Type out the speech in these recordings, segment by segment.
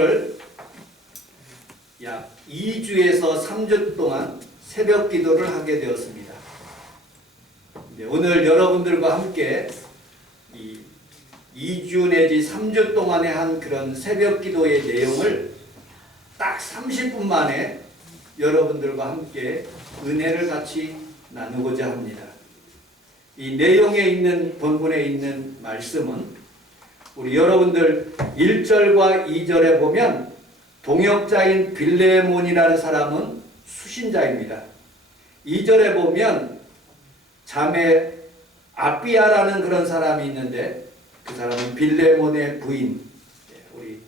기도를 약 2주에서 3주 동안 새벽 기도를 하게 되었습니다. 오늘 여러분들과 함께 이 2주 내지 3주 동안에 한 그런 새벽 기도의 내용을 딱 30분 만에 여러분들과 함께 은혜를 같이 나누고자 합니다. 이 내용에 있는 본문에 있는 말씀은 우리 여러분들 1절과 2절에 보면 동역자인 빌레몬이라는 사람은 수신자입니다. 2절에 보면 자매 아비아라는 그런 사람이 있는데 그 사람은 빌레몬의 부인, 우리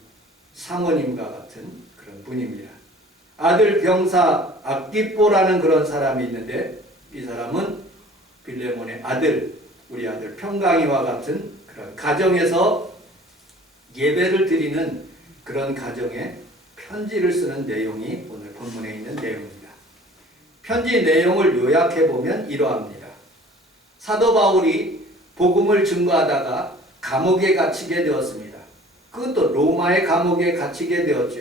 사모님과 같은 그런 분입니다. 아들 병사 아기뽀라는 그런 사람이 있는데 이 사람은 빌레몬의 아들, 우리 아들 평강이와 같은 그런 가정에서 예배를 드리는 그런 가정에 편지를 쓰는 내용이 오늘 본문에 있는 내용입니다. 편지 내용을 요약해 보면 이러합니다. 사도 바울이 복음을 증거하다가 감옥에 갇히게 되었습니다. 그것도 로마의 감옥에 갇히게 되었죠.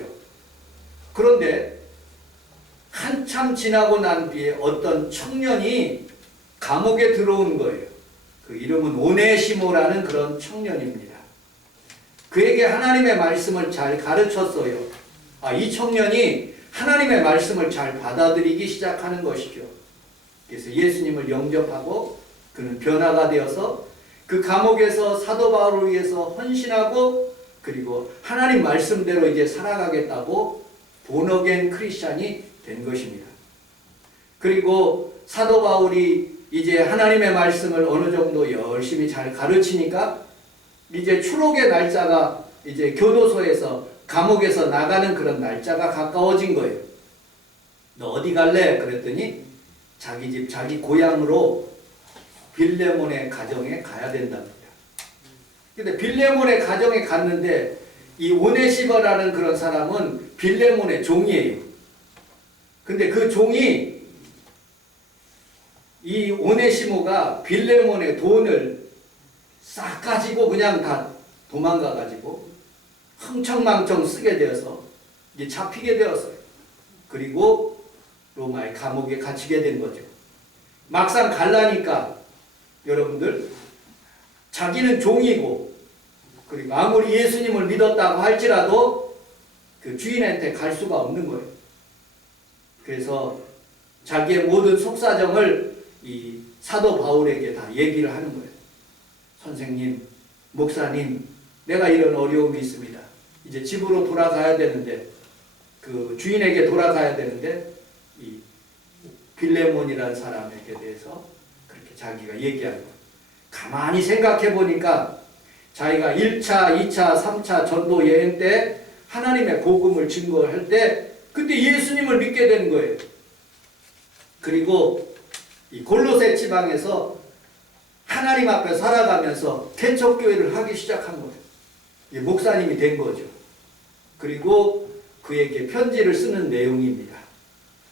그런데 한참 지나고 난 뒤에 어떤 청년이 감옥에 들어온 거예요. 그 이름은 오네시모라는 그런 청년입니다. 그에게 하나님의 말씀을 잘 가르쳤어요. 이 청년이 하나님의 말씀을 잘 받아들이기 시작하는 것이죠. 그래서 예수님을 영접하고 그는 변화가 되어서 그 감옥에서 사도 바울을 위해서 헌신하고 그리고 하나님 말씀대로 이제 살아가겠다고 본어겐 크리스찬이 된 것입니다. 그리고 사도 바울이 이제 하나님의 말씀을 어느 정도 열심히 잘 가르치니까 이제 추록의 날짜가 이제 교도소에서 감옥에서 나가는 그런 날짜가 가까워진 거예요. 너 어디 갈래? 그랬더니 자기 집 자기 고향으로 빌레몬의 가정에 가야 된답니다. 근데 빌레몬의 가정에 갔는데 이 오네시모라는 그런 사람은 빌레몬의 종이에요. 근데 그 종이 이 오네시모가 빌레몬의 돈을 싹 가지고 그냥 다 도망가 가지고 흥청망청 쓰게 되어서 이제 잡히게 되었어요. 그리고 로마의 감옥에 갇히게 된 거죠. 막상 갈라니까 여러분들 자기는 종이고 그리고 아무리 예수님을 믿었다고 할지라도 그 주인한테 갈 수가 없는 거예요. 그래서 자기의 모든 속사정을 이 사도 바울에게 다 얘기를 하는 거예요. 선생님, 목사님, 내가 이런 어려움이 있습니다. 이제 집으로 돌아가야 되는데 그 주인에게 돌아가야 되는데 이 빌레몬이라는 사람에게 대해서 그렇게 자기가 얘기하는 거예요. 가만히 생각해 보니까 자기가 1차, 2차, 3차 전도 여행 때 하나님의 복음을 증거할 때 그때 예수님을 믿게 되는 거예요. 그리고 이 골로새 지방에서 하나님 앞에 살아가면서 개척교회를 하기 시작한 거예요. 목사님이 된 거죠. 그리고 그에게 편지를 쓰는 내용입니다.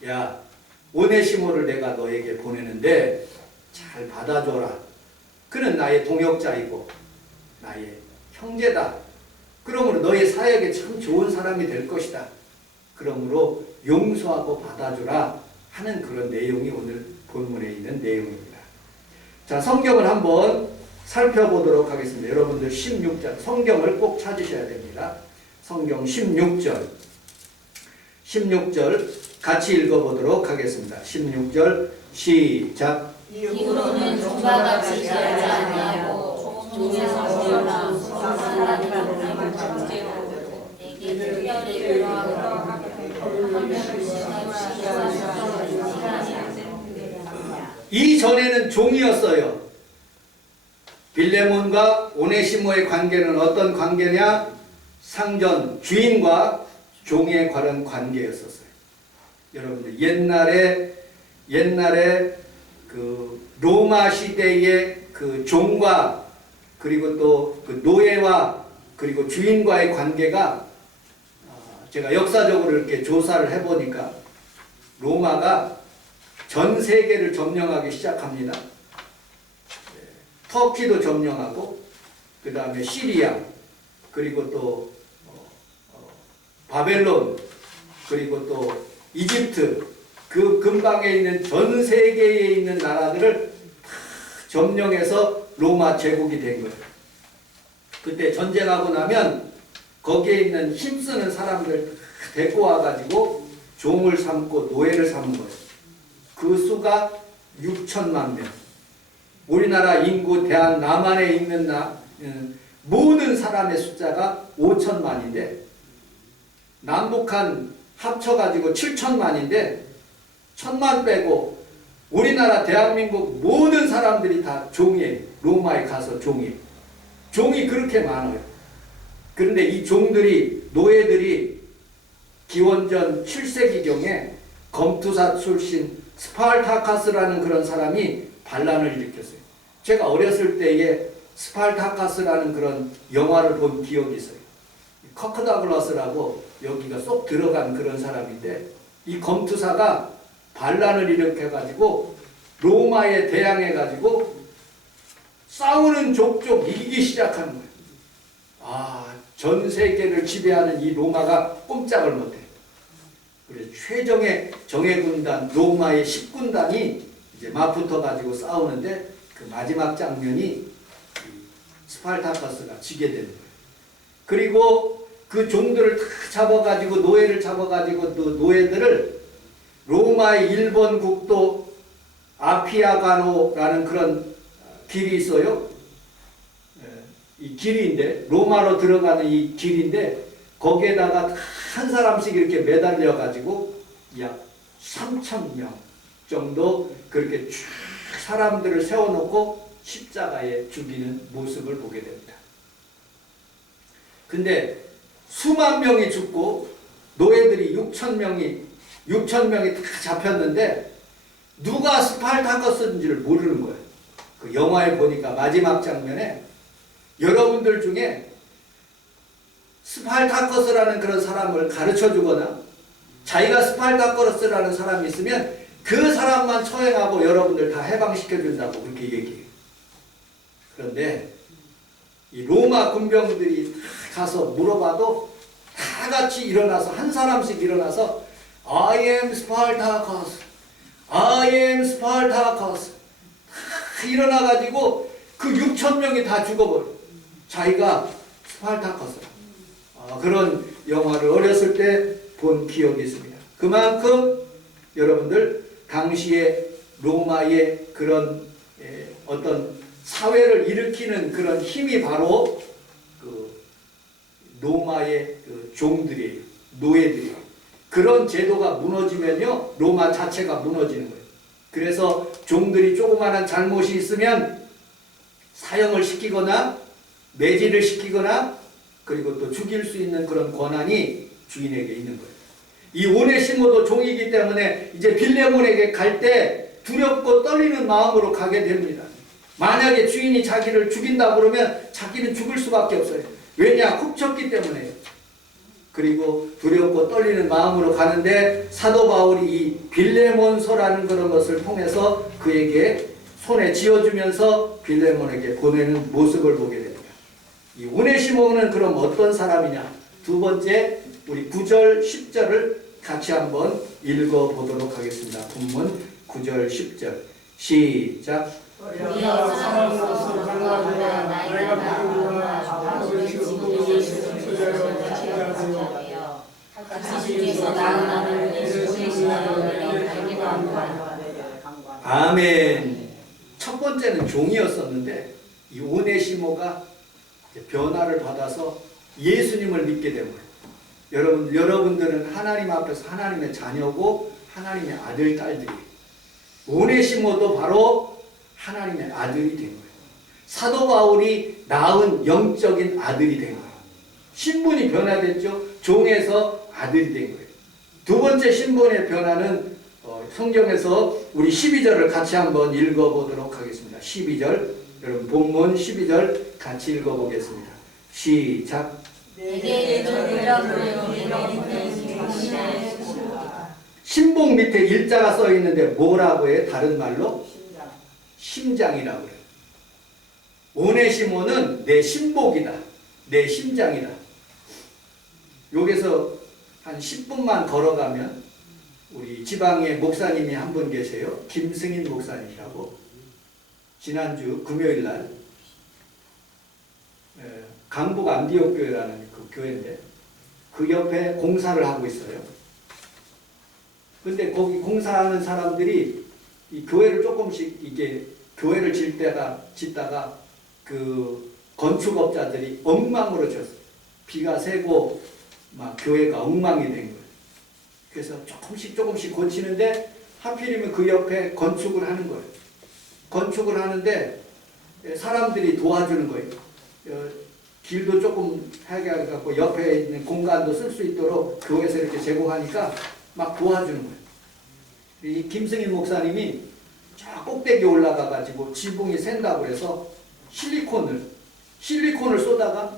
야, 오네시모를 내가 너에게 보내는데 잘 받아줘라. 그는 나의 동역자이고 나의 형제다. 그러므로 너의 사역에 참 좋은 사람이 될 것이다. 그러므로 용서하고 받아주라 하는 그런 내용이 오늘 본문에 있는 내용입니다. 자, 성경을 한번 살펴보도록 하겠습니다. 여러분들 16절 성경을 꼭 찾으셔야 됩니다. 성경 16절 같이 읽어보도록 하겠습니다. 16절 시작. 이후로는 종과 같이 지하지 아니하고 종에서 벗어나 사람을 강제로 내게 특별히 그러하고 이전에는 종이었어요. 빌레몬과 오네시모의 관계는 어떤 관계냐? 상전, 주인과 종에 관한 관계였었어요. 여러분들 옛날에 그 로마 시대의 그 종과 그리고 또 그 노예와 그리고 주인과의 관계가 제가 역사적으로 이렇게 조사를 해보니까 로마가 전 세계를 점령하기 시작합니다. 터키도 점령하고 그 다음에 시리아 그리고 또 바벨론, 그리고 또 이집트, 그 근방에 있는 전 세계에 있는 나라들을 다 점령해서 로마 제국이 된 거예요. 그때 전쟁하고 나면 거기에 있는 힘쓰는 사람들 다 데리고 와가지고 종을 삼고 노예를 삼은 거예요. 그 수가 6천만 명. 우리나라 인구 대한 남한에 있는 모든 사람의 숫자가 5천만인데 남북한 합쳐가지고 7천만인데 1,000만 빼고 우리나라 대한민국 모든 사람들이 다 종이에요. 로마에 가서 종이. 종이 그렇게 많아요. 그런데 이 종들이, 노예들이 기원전 7세기경에 검투사 출신 스파르타카스라는 그런 사람이 반란을 일으켰어요. 제가 어렸을 때에 스파르타카스라는 그런 영화를 본 기억이 있어요. 커크 다글라스라고 여기가 쏙 들어간 그런 사람인데 이 검투사가 반란을 일으켜가지고 로마에 대항해가지고 싸우는 족족 이기기 시작하는 거예요. 전 세계를 지배하는 이 로마가 꼼짝을 못해요. 그래서 최정의 정예군단, 로마의 10군단이 이제 맞붙어가지고 싸우는데 그 마지막 장면이 스파르타카스가 지게 되는 거예요. 그리고 그 종들을 다 잡아가지고 노예를 잡아가지고 또 노예들을 로마의 일본 국도 아피아가노라는 그런 길이 있어요. 이 길인데 로마로 들어가는 이 길인데 거기에다가 한 사람씩 이렇게 매달려 가지고 약 3,000명 정도 그렇게 쭉 사람들을 세워놓고 십자가에 죽이는 모습을 보게 됩니다. 근데 수만 명이 죽고 노예들이 6,000명이 다 잡혔는데 누가 스파르타커스인지를 모르는 거예요. 그 영화에 보니까 마지막 장면에 여러분들 중에 스파르타커스라는 그런 사람을 가르쳐 주거나 자기가 스파르타커스라는 사람이 있으면 그 사람만 처형하고 여러분들 다 해방시켜 준다고 그렇게 얘기해요. 그런데 이 로마 군병들이 다 가서 물어봐도 다 같이 일어나서 한 사람씩 일어나서 I am Spartacus, I am Spartacus 다 일어나가지고 그 6,000명이 다 죽어버려요. 자기가 스파르타커스라. 그런 영화를 어렸을 때 본 기억이 있습니다. 그만큼 여러분들 당시에 로마의 그런 어떤 사회를 일으키는 그런 힘이 바로 그 로마의 그 종들이에요. 노예들이에요. 그런 제도가 무너지면요 로마 자체가 무너지는 거예요. 그래서 종들이 조그마한 잘못이 있으면 사형을 시키거나 매질을 시키거나 그리고 또 죽일 수 있는 그런 권한이 주인에게 있는 거예요. 이 오네시모도 종이기 때문에 이제 빌레몬에게 갈 때 두렵고 떨리는 마음으로 가게 됩니다. 만약에 주인이 자기를 죽인다 그러면 자기는 죽을 수밖에 없어요. 왜냐? 훔쳤기 때문에. 그리고 두렵고 떨리는 마음으로 가는데 사도 바울이 이 빌레몬서라는 그런 것을 통해서 그에게 손에 쥐어주면서 빌레몬에게 보내는 모습을 보게 됩니다. 이 오네시모는 그럼 어떤 사람이냐? 두 번째 우리 9절 10절을 같이 한번 읽어보도록 하겠습니다. 본문 9절 10절 시작. 우리가 사람으로서 강하구나 나이가 많으나 우리 주 예수 그리스도를 지켜하며 같이 주께서 나아가는 예수님을 알기도 한다. 아멘. 첫 번째는 종이었었는데 이 오네시모가 변화를 받아서 예수님을 믿게 된 거예요. 여러분들은 하나님 앞에서 하나님의 자녀고 하나님의 아들, 딸들이에요. 오네시모도 바로 하나님의 아들이 된 거예요. 사도 바울이 낳은 영적인 아들이 된 거예요. 신분이 변화됐죠. 종에서 아들이 된 거예요. 두 번째 신분의 변화는 성경에서 우리 12절을 같이 한번 읽어보도록 하겠습니다. 12절, 여러분 본문 12절 같이 읽어보겠습니다. 시작. 내게 전이라고 이런 신복 밑에 일자가 써 있는데 뭐라고 해요? 다른 말로? 심장이라고 해요. 오네시모는 내 신복이다. 내 심장이다. 여기서 한 10분만 걸어가면 우리 지방에 목사님이 한 분 계세요. 김승인 목사님이라고. 지난주 금요일 날 강북 안디옥교회라는 그 교회인데 그 옆에 공사를 하고 있어요. 근데 거기 공사하는 사람들이 이 교회를 조금씩 이게 교회를 짓다가 그 건축업자들이 엉망으로 졌어요. 비가 새고 막 교회가 엉망이 된 거예요. 그래서 조금씩 고치는데 하필이면 그 옆에 건축을 하는 거예요. 건축을 하는데 사람들이 도와주는 거예요. 길도 조금 하게 해갖고 옆에 있는 공간도 쓸 수 있도록 교회에서 이렇게 제공하니까 막 도와주는 거예요. 이 김승인 목사님이 저 꼭대기 올라가가지고 지붕이 샌다고 그래서 실리콘을 쏘다가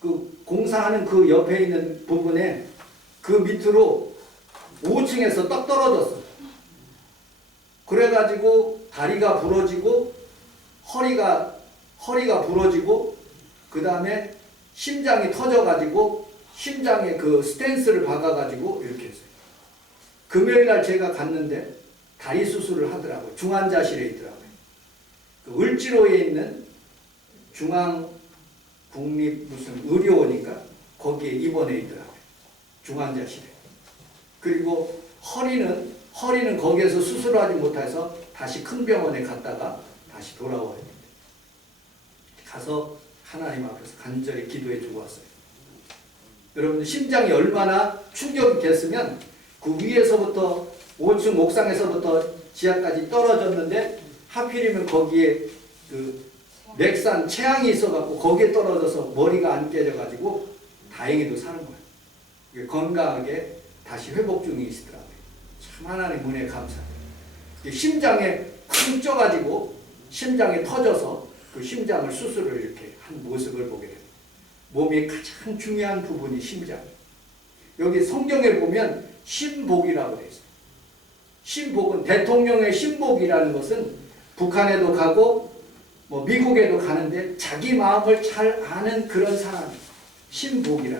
그 공사하는 그 옆에 있는 부분에 그 밑으로 5층에서 떡 떨어졌어. 그래가지고 다리가 부러지고 허리가 부러지고 그 다음에 심장이 터져가지고 심장에 그 스탠스를 박아가지고 이렇게 했어요. 금요일날 제가 갔는데 다리 수술을 하더라고요. 중환자실에 있더라고요. 그 을지로에 있는 중앙국립 무슨 의료원인가 거기에 입원해 있더라고요. 중환자실에. 그리고 허리는 거기에서 수술하지 못해서 다시 큰 병원에 갔다가 다시 돌아와야 됩니다. 가서 하나님 앞에서 간절히 기도해 주고 왔어요. 여러분들 심장이 얼마나 충격이 됐으면 그 위에서부터 5층 옥상에서부터 지하까지 떨어졌는데 하필이면 거기에 그 맥산 체항이 있어갖고 거기에 떨어져서 머리가 안 깨져가지고 다행히도 사는 거예요. 건강하게 다시 회복 중이시더라고요. 참 하나님 은혜 감사해요. 심장에 쿵 쪄가지고 심장이 터져서 그 심장을 수술을 이렇게 한 모습을 보게 됩니다. 몸의 가장 중요한 부분이 심장. 여기 성경에 보면 신복이라고 되어 있어요. 신복은 대통령의 신복이라는 것은 북한에도 가고 뭐 미국에도 가는데 자기 마음을 잘 아는 그런 사람, 신복이라.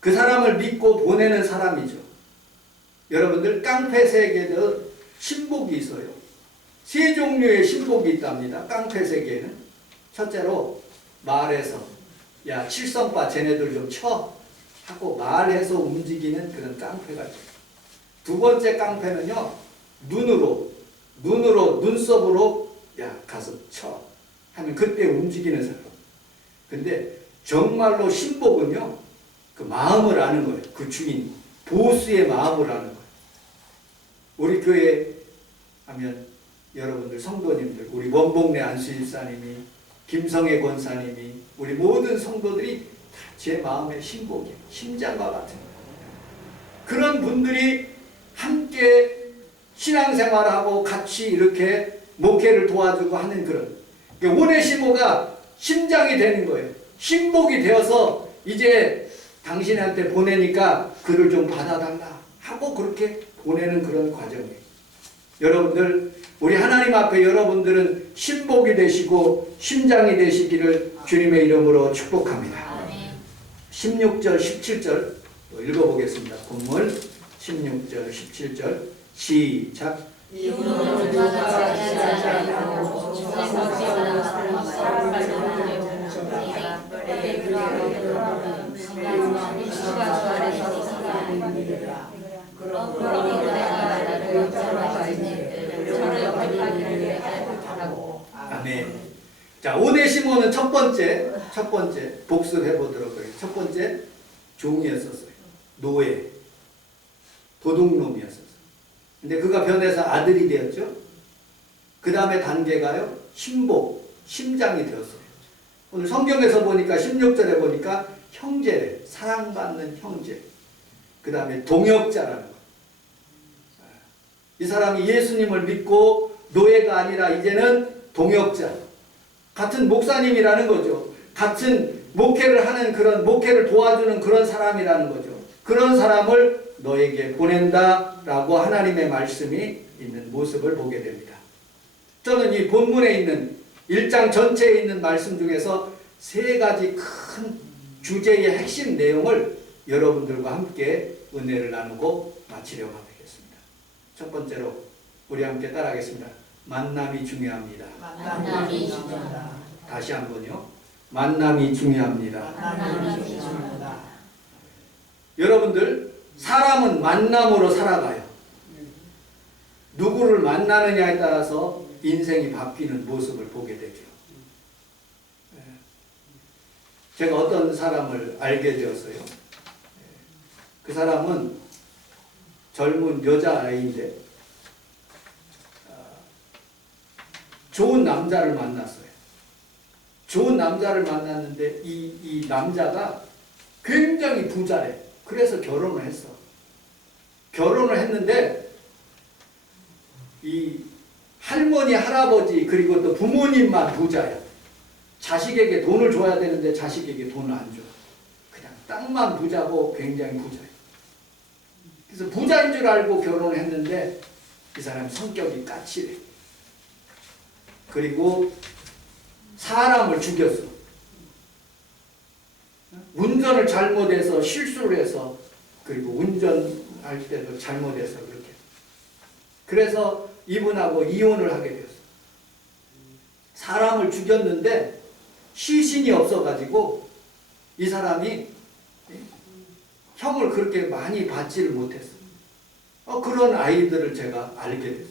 그 사람을 믿고 보내는 사람이죠. 여러분들 깡패 세계도 신복이 있어요. 세 종류의 신복이 있답니다. 깡패 세계에는. 첫째로 말해서 야 칠성파 쟤네들 좀 쳐 하고 말해서 움직이는 그런 깡패가 있어요. 두 번째 깡패는요. 눈썹으로 야 가서 쳐 하면 그때 움직이는 사람. 근데 정말로 신복은요. 그 마음을 아는 거예요. 그 주인 보스의 마음을 아는 거예요. 우리 교회 하면 여러분들 성도님들 우리 원복내 안수일사님이 김성애 권사님이 우리 모든 성도들이 제 마음의 신복이에요. 심장과 같은 그런 분들이 함께 신앙생활하고 같이 이렇게 목회를 도와주고 하는 그런 오네시모가 심장이 되는 거예요. 신복이 되어서 이제 당신한테 보내니까 그를 좀 받아달라 하고 그렇게 보내는 그런 과정이에요. 여러분들 우리 하나님 앞에 여러분들은 신복이 되시고 심장이 되시기를 주님의 이름으로 축복합니다. 16절 17절 또 읽어보겠습니다. 본문 16절 17절 시작. 아멘. 자, 오네시모는 첫 번째 복습해 보도록 하겠습니다. 첫 번째 종이었었어요. 노예, 도둑놈이었었어요. 근데 그가 변해서 아들이 되었죠. 그 다음에 단계가요. 신복, 심장이 되었어요. 오늘 성경에서 보니까 16절에 보니까 형제래, 사랑받는 형제. 그 다음에 동역자라는 거. 이 사람이 예수님을 믿고 노예가 아니라 이제는 동역자. 같은 목사님이라는 거죠. 같은 목회를 하는 그런 목회를 도와주는 그런 사람이라는 거죠. 그런 사람을 너에게 보낸다라고 하나님의 말씀이 있는 모습을 보게 됩니다. 저는 이 본문에 있는 1장 전체에 있는 말씀 중에서 세 가지 큰 주제의 핵심 내용을 여러분들과 함께 은혜를 나누고 마치려고 하겠습니다. 첫 번째로 우리 함께 따라하겠습니다. 만남이 중요합니다. 만남이 중요하다. 다시 한번요. 만남이 중요합니다. 만남이 중요하다. 여러분들, 사람은 만남으로 살아가요. 누구를 만나느냐에 따라서 인생이 바뀌는 모습을 보게 되죠. 제가 어떤 사람을 알게 되었어요. 그 사람은 젊은 여자아이인데 좋은 남자를 만났어요. 좋은 남자를 만났는데 이 남자가 굉장히 부자래. 그래서 결혼을 했어. 결혼을 했는데 이 할머니, 할아버지 그리고 또 부모님만 부자야. 자식에게 돈을 줘야 되는데 자식에게 돈을 안 줘. 그냥 땅만 부자고 굉장히 부자야. 그래서 부자인 줄 알고 결혼을 했는데 이 사람 성격이 까칠해. 그리고 사람을 죽였어. 운전을 잘못해서 실수를 해서, 그리고 운전할 때도 잘못해서 그렇게. 그래서 이분하고 이혼을 하게 되었어. 사람을 죽였는데 시신이 없어가지고 이 사람이 형을 그렇게 많이 받지를 못했어. 그런 아이들을 제가 알게 됐어요.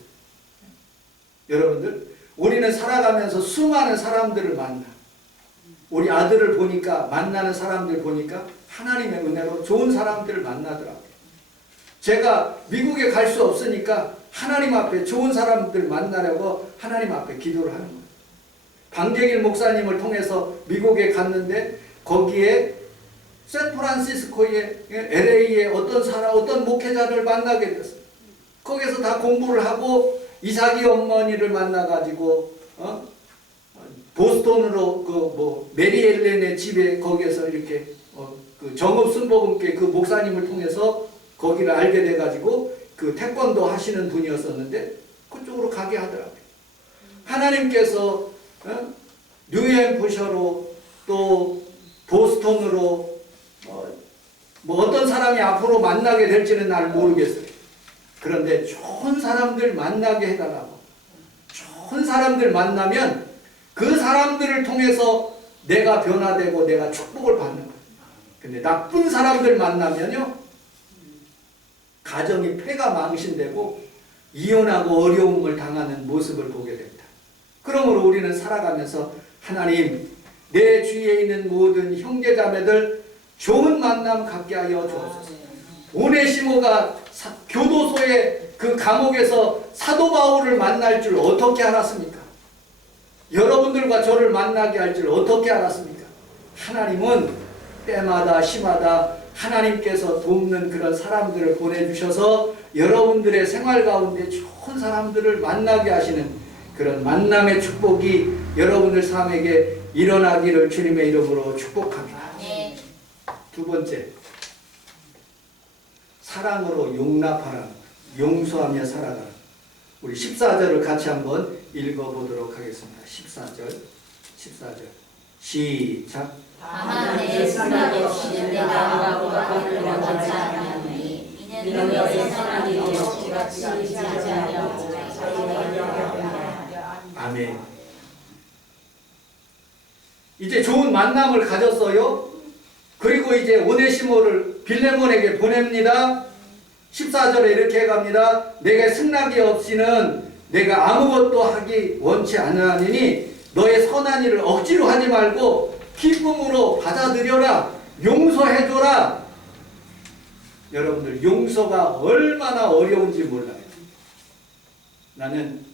여러분들, 우리는 살아가면서 수많은 사람들을 만나. 우리 아들을 보니까, 만나는 사람들 보니까 하나님의 은혜로 좋은 사람들을 만나더라고요. 제가 미국에 갈 수 없으니까 하나님 앞에 좋은 사람들 만나려고 하나님 앞에 기도를 하는 거예요. 방재길 목사님을 통해서 미국에 갔는데 거기에 샌프란시스코에 LA에 어떤 목회자를 만나게 됐어요. 거기서 다 공부를 하고 이삭이 어머니를 만나가지고 보스턴으로 메리 엘렌의 집에 거기에서 이렇게 그 정읍순복음교회 그 목사님을 통해서 거기를 알게 돼가지고 그 태권도 하시는 분이었었는데 그쪽으로 가게 하더라고요. 하나님께서 뉴햄프셔로 또 보스턴으로 어떤 사람이 앞으로 만나게 될지는 날 모르겠어요. 그런데 좋은 사람들 만나게 해달라고. 좋은 사람들 만나면 그 사람들을 통해서 내가 변화되고 내가 축복을 받는 거예요. 근데 나쁜 사람들 만나면요, 가정이 폐가 망신되고 이혼하고 어려움을 당하는 모습을 보게 됩니다. 그러므로 우리는 살아가면서 하나님, 내 주위에 있는 모든 형제자매들 좋은 만남 갖게 하여 주옵소서. 오네시모가 교도소의 그 감옥에서 사도 바울을 만날 줄 어떻게 알았습니까? 여러분들과 저를 만나게 할 줄 어떻게 알았습니까? 하나님은 때마다 시마다 하나님께서 돕는 그런 사람들을 보내주셔서 여러분들의 생활 가운데 좋은 사람들을 만나게 하시는 그런 만남의 축복이 여러분들 삶에게 일어나기를 주님의 이름으로 축복합니다. 네. 두 번째, 사랑으로 용납하라. 용서하며 살아가라. 우리 14절을 같이 한번 읽어보도록 하겠습니다. 14절 시작. 다만 내 생각이 없이는 내가 아무것도 원하지 아니하노니 이는 너의 생각이 억지같이 지지 아니하고 아멘. 이제 좋은 만남을 가졌어요. 그리고 이제 오네시모를 빌레몬에게 보냅니다. 14절에 이렇게 갑니다. 내게 승낙이 없이는 내가 아무것도 하기 원치 않으니 너의 선한 일을 억지로 하지 말고 기쁨으로 받아들여라. 용서해줘라. 여러분들, 용서가 얼마나 어려운지 몰라요. 나는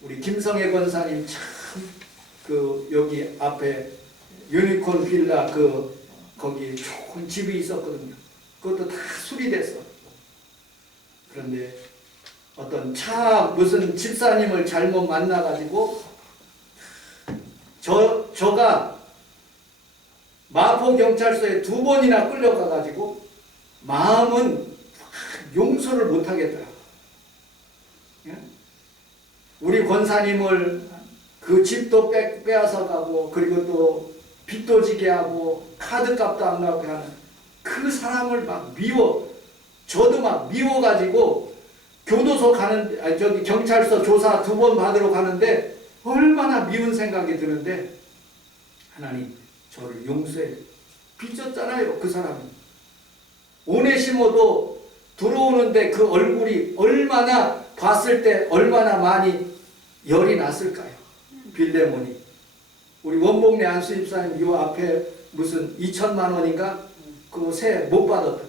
우리 김성애 권사님 참 여기 앞에 유니콘 빌라 거기 좋은 집이 있었거든요. 그것도 다 수리됐어. 그런데 어떤 무슨 집사님을 잘못 만나가지고 저가 마포경찰서에 2번이나 끌려가가지고 마음은 용서를 못하겠더라고. 우리 권사님을 그 집도 빼앗아 가고, 그리고 또 빚도 지게 하고 카드값도 안 나오게 하는 그 사람을 막 미워. 저도 막 미워가지고 교도소 가는 저기 경찰서 조사 2번 받으러 가는데 얼마나 미운 생각이 드는데 하나님 저를 용서해. 빚졌잖아요 그 사람이. 오네시모도 들어오는데 그 얼굴이 얼마나 봤을 때 얼마나 많이 열이 났을까요? 빌레몬이. 우리 원복내 안수집사님 요 앞에 무슨 2천만 원인가 그 세 못 받았다.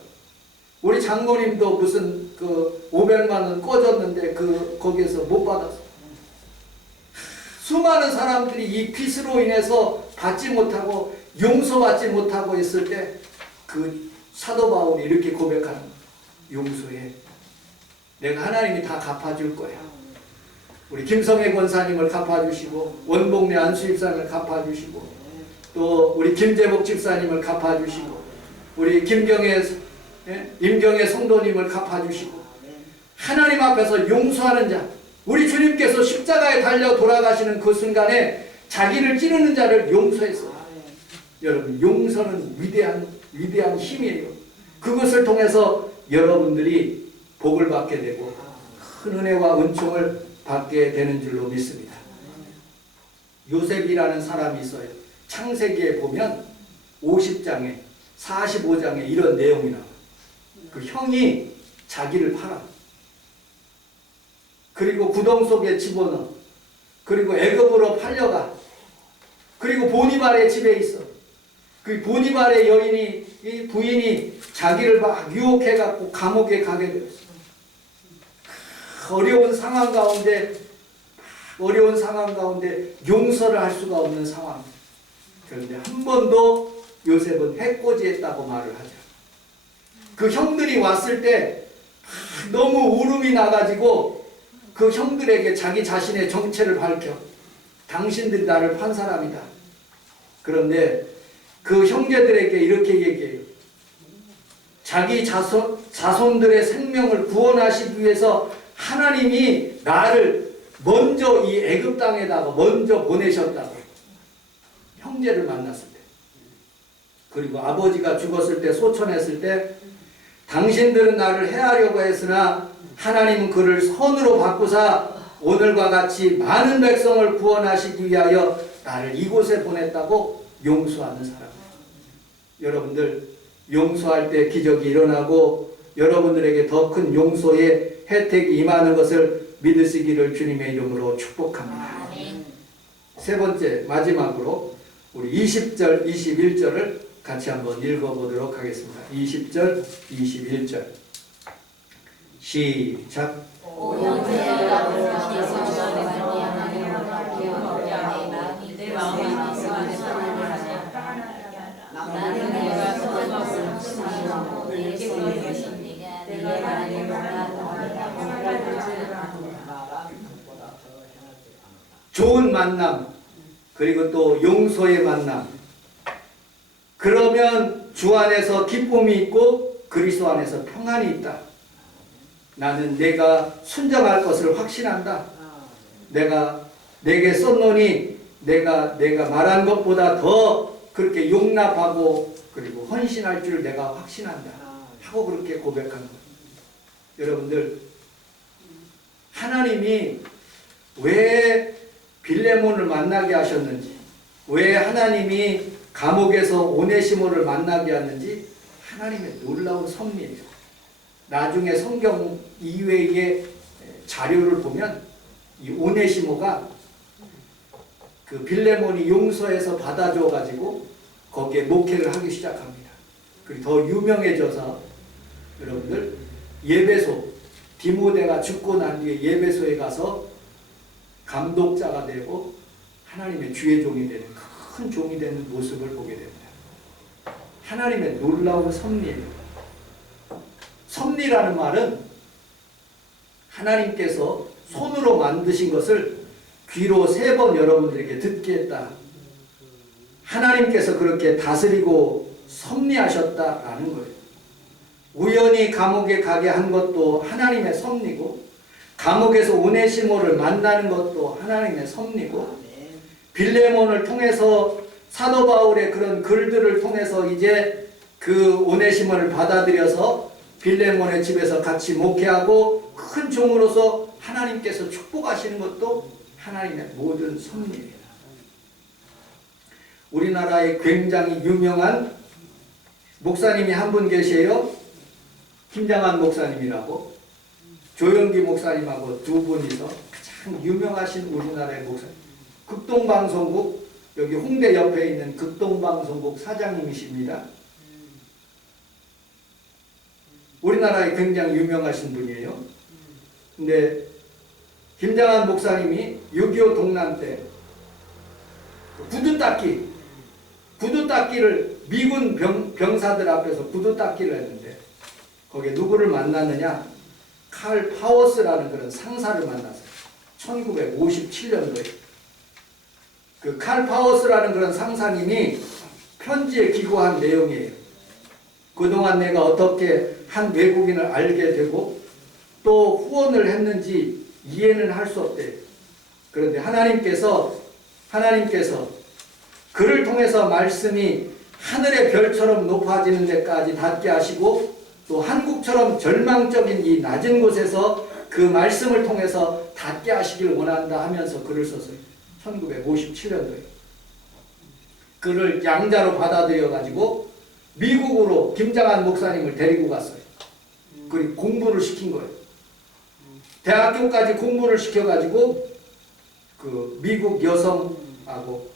우리 장모님도 무슨 그 500만 원 꺼졌는데 그 거기에서 못 받았어. 수많은 사람들이 이 빚으로 인해서 받지 못하고 용서받지 못하고 있을 때 그 사도 바울이 이렇게 고백하는 거야. 용서해. 내가 하나님이 다 갚아줄 거야. 우리 김성애 권사님을 갚아주시고 원복내 안수집사님을 갚아주시고 또 우리 김재복 집사님을 갚아주시고 우리 임경애 성도님을 갚아주시고 하나님 앞에서 용서하는 자. 우리 주님께서 십자가에 달려 돌아가시는 그 순간에 자기를 찌르는 자를 용서했어요. 여러분 용서는 위대한 힘이에요. 그것을 통해서 여러분들이 복을 받게 되고 큰 은혜와 은총을 받게 되는 줄로 믿습니다. 요셉이라는 사람이 있어요. 창세기에 보면 50장에 45장에 이런 내용이 나와요. 그 형이 자기를 팔아. 그리고 구덩 속에 집어넣어. 그리고 애굽으로 팔려가. 그리고 보니발의 집에 있어. 그 보니발의 여인이 이 부인이 자기를 막 유혹해갖고 감옥에 가게 되었어. 어려운 상황 가운데 용서를 할 수가 없는 상황. 그런데 한 번도 요셉은 해코지했다고 말을 하죠. 그 형들이 왔을 때 너무 울음이 나가지고 그 형들에게 자기 자신의 정체를 밝혀. 당신들이 나를 판 사람이다. 그런데 그 형제들에게 이렇게 얘기해요. 자기 자손들의 생명을 구원하시기 위해서 하나님이 나를 먼저 이 애굽 땅에다가 먼저 보내셨다고. 형제를 만났을 때. 그리고 아버지가 죽었을 때 소천했을 때 당신들은 나를 해하려고 했으나 하나님은 그를 선으로 바꾸사 오늘과 같이 많은 백성을 구원하시기 위하여 나를 이곳에 보냈다고 용서하는 사람. 여러분들 용서할 때 기적이 일어나고 여러분들에게 더 큰 용서의 혜택이 임하는 것을 믿으시기를 주님의 이름으로 축복합니다. 세 번째 마지막으로 우리 20절 21절을 같이 한번 읽어보도록 하겠습니다. 20절 21절 시작. 오 형제들아 주께서 내 마음이 선을 하냐. 나는 내가 선한 것을 확신하고 내게 보내주신 내가 나를 좋은 만남 그리고 또 용서의 만남. 그러면 주 안에서 기쁨이 있고 그리스도 안에서 평안이 있다. 나는 내가 순정할 것을 확신한다. 내게 썼노니 내가 말한 것보다 더 그렇게 용납하고 그리고 헌신할 줄 내가 확신한다. 하고 그렇게 고백한 거예요. 여러분들 하나님이 왜 빌레몬을 만나게 하셨는지, 왜 하나님이 감옥에서 오네시모를 만나게 하는지 하나님의 놀라운 섭리예요. 나중에 성경 이외의 자료를 보면 이 오네시모가 그 빌레몬이 용서해서 받아줘 가지고 거기에 목회를 하기 시작합니다. 그리고 더 유명해져서 여러분들 예배소 디모데가 죽고 난 뒤에 예배소에 가서 감독자가 되고 하나님의 주의 종이 되는 큰 종이 되는 모습을 보게 됩니다. 하나님의 놀라운 섭리예요. 섭리라는 말은 하나님께서 손으로 만드신 것을 귀로 3번 여러분들에게 듣게 했다. 하나님께서 그렇게 다스리고 섭리하셨다라는 거예요. 우연히 감옥에 가게 한 것도 하나님의 섭리고, 감옥에서 오네시모를 만나는 것도 하나님의 섭리고, 빌레몬을 통해서 사도 바울의 그런 글들을 통해서 이제 그 오네시모를 받아들여서 빌레몬의 집에서 같이 목회하고 큰 종으로서 하나님께서 축복하시는 것도 하나님의 모든 섭리예요. 우리나라에 굉장히 유명한 목사님이 한 분 계세요. 김장한 목사님이라고. 조영기 목사님하고 두 분이서 가장 유명하신 우리나라의 목사님. 극동방송국, 여기 홍대 옆에 있는 극동방송국 사장님이십니다. 우리나라에 굉장히 유명하신 분이에요. 근데 김장한 목사님이 6.25 동란 때 구두닦기를 미군 병사들 앞에서 구두닦기를 했는데 거기에 누구를 만났느냐? 칼 파워스라는 그런 상사를 만났어요. 1957년도에. 그 칼 파워스라는 그런 상사님이 편지에 기고한 내용이에요. 그동안 내가 어떻게 한 외국인을 알게 되고 또 후원을 했는지 이해는 할 수 없대. 그런데 하나님께서 그를 통해서 말씀이 하늘의 별처럼 높아지는 데까지 닿게 하시고 또 한국처럼 절망적인 이 낮은 곳에서 그 말씀을 통해서 닿게 하시길 원한다 하면서 글을 썼어요. 1957년도에. 그를 양자로 받아들여 가지고 미국으로 김장한 목사님을 데리고 갔어요. 그리고 공부를 시킨 거예요. 대학교까지 공부를 시켜가지고 그 미국 여성하고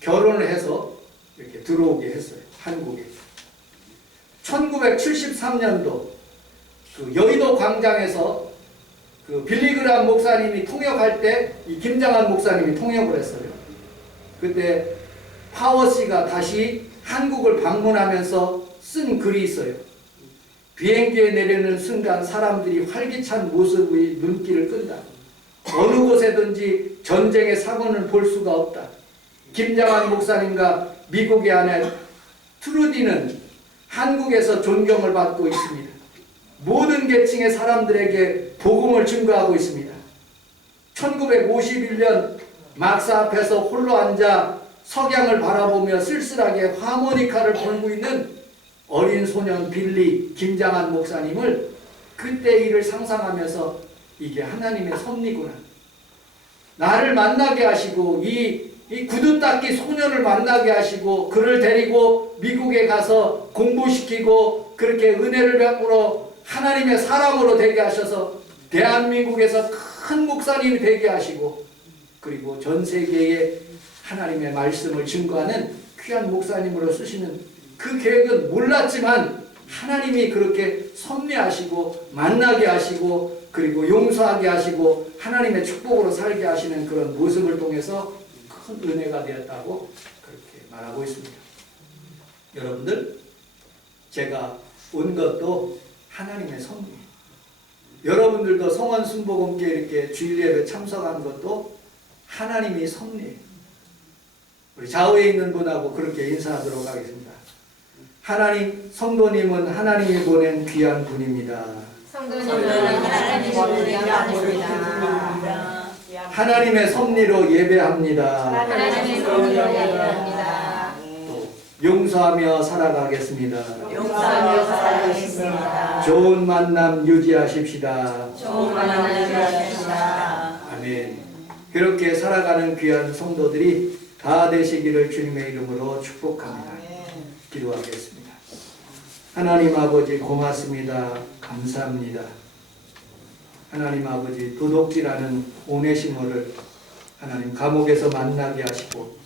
결혼을 해서 이렇게 들어오게 했어요. 한국에. 1973년도 그 여의도 광장에서 그 빌리그람 목사님이 통역할 때 이 김장한 목사님이 통역을 했어요. 그때 파워씨가 다시 한국을 방문하면서 쓴 글이 있어요. 비행기에 내리는 순간 사람들이 활기찬 모습의 눈길을 끈다. 어느 곳에든지 전쟁의 사고는 볼 수가 없다. 김장한 목사님과 미국의 아내 트루디는 한국에서 존경을 받고 있습니다. 모든 계층의 사람들에게 복음을 증거하고 있습니다. 1951년 막사 앞에서 홀로 앉아 석양을 바라보며 쓸쓸하게 하모니카를 불고 있는 어린 소년 빌리 김장한 목사님을 그때 일을 상상하면서 이게 하나님의 섭리구나. 나를 만나게 하시고 이 구두닦기 소년을 만나게 하시고 그를 데리고 미국에 가서 공부시키고 그렇게 은혜를 베풀어 하나님의 사람으로 되게 하셔서 대한민국에서 큰 목사님이 되게 하시고 그리고 전 세계에 하나님의 말씀을 증거하는 귀한 목사님으로 쓰시는 그 계획은 몰랐지만 하나님이 그렇게 섭리하시고 만나게 하시고 그리고 용서하게 하시고 하나님의 축복으로 살게 하시는 그런 모습을 통해서 큰 은혜가 되었다고 그렇게 말하고 있습니다. 여러분들, 제가 온 것도 하나님의 섭리예요. 여러분들도 성원 순복음께 이렇게 주일 예배 참석한 것도 하나님의 섭리예요. 우리 좌우에 있는 분하고 그렇게 인사하도록 하겠습니다. 하나님, 성도님은 하나님이 보낸 귀한 분입니다. 성도님은 하나님이 보낸 귀한 분입니다. 하나님의 섭리로 예배합니다. 하나님의 섭리로 예배합니다. 또 용서하며 살아가겠습니다. 용서하며 살아가겠습니다. 좋은 만남 유지하십시다. 좋은 만남 유지하십시다. 아멘. 그렇게 살아가는 귀한 성도들이 다 되시기를 주님의 이름으로 축복합니다. 기도하겠습니다. 하나님 아버지 고맙습니다. 감사합니다. 하나님 아버지 도둑질하는 오네시모를 하나님 감옥에서 만나게 하시고